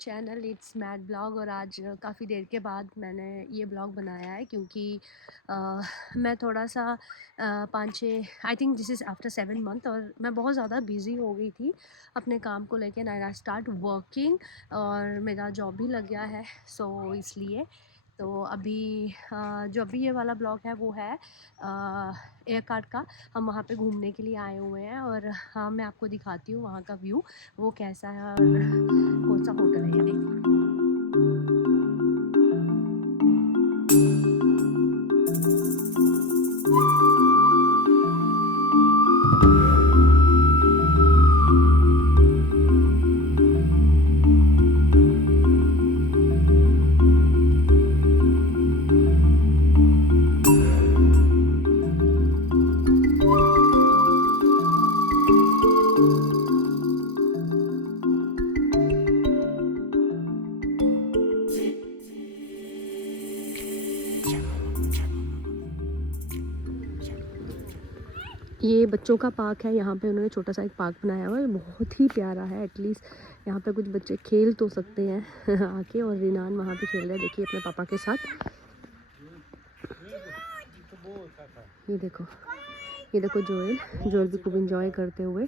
Channel it's mad blog. और आज काफ़ी देर के बाद मैंने ये ब्लॉग बनाया है क्योंकि मैं थोड़ा सा 5-6 I think this is after 7 month और मैं बहुत ज़्यादा बिज़ी हो गई थी अपने काम को लेके। आई स्टार्ट वर्किंग और मेरा जॉब भी लग गया है, सो इसलिए तो अभी जो अभी ये वाला ब्लॉग है वो है एयरकार्ड का। हम वहाँ पे घूमने के लिए आए हुए हैं और हाँ, मैं आपको दिखाती हूँ वहाँ का व्यू वो कैसा है और कौन सा होटल है ये देखिए। ये बच्चों का पार्क है, यहाँ पे उन्होंने छोटा सा एक पार्क बनाया हुआ है, बहुत ही प्यारा है। एटलीस्ट यहाँ पे कुछ बच्चे खेल तो सकते हैं आके। और रिनान वहाँ पे खेल रहा है, देखिए अपने पापा के साथ। ये देखो जोएल भी खूब इंजॉय करते हुए।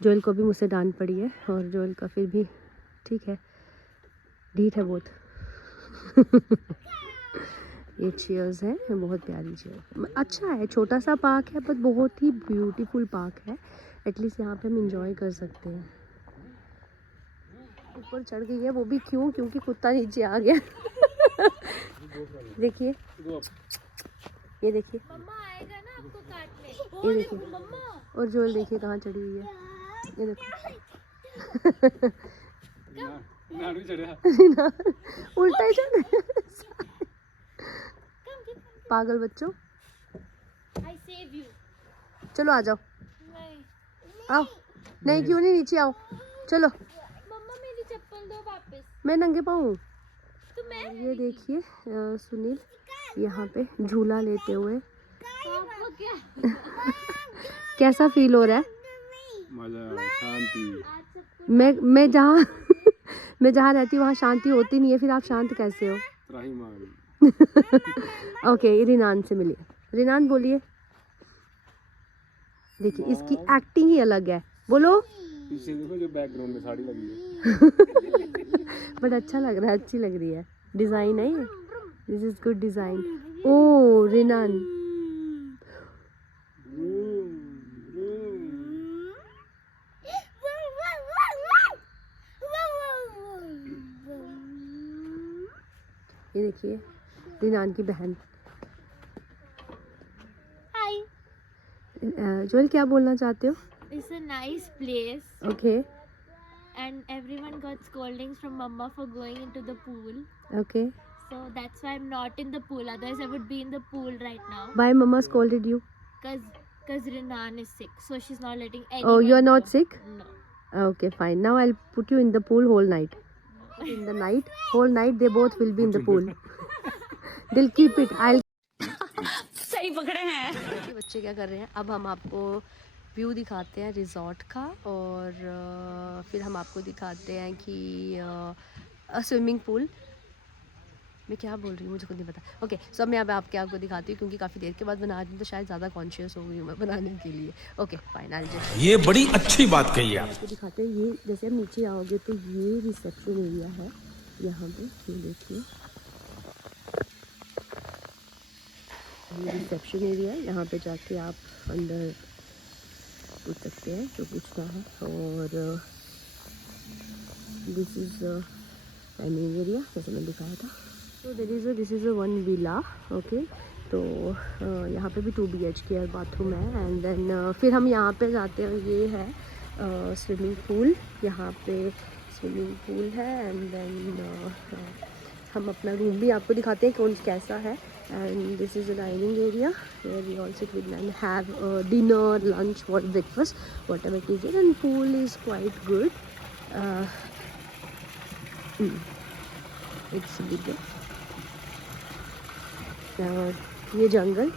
जोएल को भी मुझसे डांट पड़ी है और जोएल का फिर भी ठीक है, ढीठ है बहुत। ये चेयर्स है, बहुत प्यारी चेयर, अच्छा है, छोटा सा पार्क है बट बहुत ही ब्यूटीफुल पार्क है। एटलीस्ट यहाँ पे हम इंजॉय कर सकते हैं। ऊपर चढ़ गई है, वो भी क्यों? क्योंकि कुत्ता नीचे आ गया। देखिए ये देखिए, मम्मा आएगा ना आपको काटने। ये देखिए, और जोल देखिए कहाँ चढ़ी हुई है, ये देखो। उल्टा ही चढ़। पागल बच्चों, I save you. चलो आ जाओ। नहीं आओ, नहीं क्यों नहीं, नीचे आओ, चलो। मम्मा मेरी चप्पल दो वापस। मैं नंगे पाँव हूँ। तो मैं ये देखिए सुनील यहाँ पे झूला लेते हुए। आपको क्या कैसा फील हो रहा है? मजा, शांति। मैं जहाँ मैं जहाँ रहती हूँ वहाँ शांति होती नहीं है, फिर आप शांत कैसे हो? ओके, रिनान से मिलिए। रिनान बोलिए। देखिए इसकी एक्टिंग ही अलग है, बोलो। पीछे देखो जो बैकग्राउंड में साड़ी लगी है। बट अच्छा लग रहा है, अच्छी लग रही है, डिजाइन है ये, दिस इज गुड डिजाइन। ओ रिनान, ये देखिए रिनान की बहन। Hi. जोएल क्या बोलना चाहते हो? It's a nice place. Okay And everyone got scoldings from mama for going into the pool. Okay, So that's why I'm not in the pool. Otherwise I would be in the pool right now. Why mamma scolded you? Cause Renan is sick. So she's not letting anyone. Oh, you are not go. sick? No. Okay, fine. Now I'll put you in the pool whole night. In the night, whole night they both will be in the pool. They'll keep it. I'll. सही पकड़े हैं। ये बच्चे क्या कर रहे हैं? अब हम आपको व्यू दिखाते हैं रिजॉर्ट का और फिर हम आपको दिखाते हैं कि स्विमिंग पूल। मैं क्या बोल रही हूँ मुझे खुद नहीं पता। ओके, सो मैं अब आपको दिखाती हूँ क्योंकि काफ़ी देर के बाद बना रही हूँ तो शायद ज़्यादा कॉन्शियस हो गई हूँ मैं बनाने के लिए। ओके फाइन, आई जस्ट, ये बड़ी अच्छी बात कही आप। आपको दिखाते हैं। ये जैसे आप नीचे आओगे तो ये रिसेप्शन एरिया है यहाँ पे, ये देखिए ये रिसेप्शन एरिया है। यहाँ पे जाके आप अंदर पूछ सकते हैं जो पूछना है। और दिस इज़ डाइनिंग एरिया जैसे मैंने दिखाया था। तो this is a one villa. Okay, तो यहाँ पे भी 2 BHK बाथरूम है। एंड देन फिर हम यहाँ पे जाते हैं, ये है स्विमिंग पूल। यहाँ पे स्विमिंग पूल है एंड देन हम अपना रूम भी आपको दिखाते हैं कौन कैसा है। And this is a dining area where we all sit with and have dinner, lunch, और breakfast, whatever it is. And pool is quite good, it's big. ये जंगल,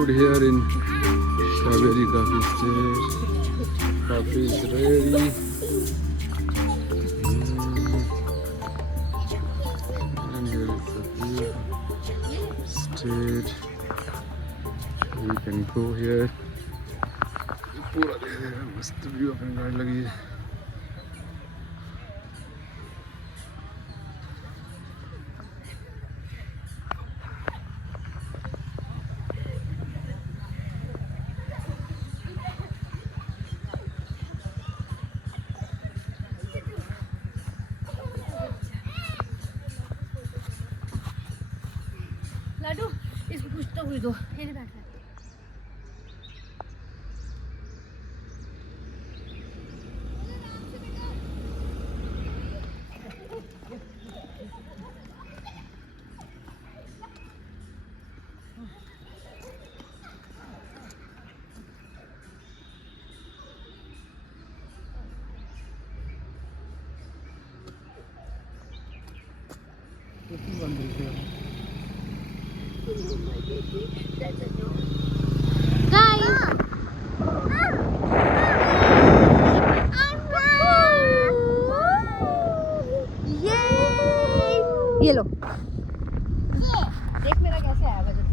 food here in Strawberry Coffee State. Coffee is ready. And here is the view. State. We can go here. पूरा देखिए मस्त view अपनी गाड़ी लगी है. लाडू इसको कुछ तो हुई दो, ये नहीं बैठ रहा है. ये लो, देख मेरा कैसे आया वजन.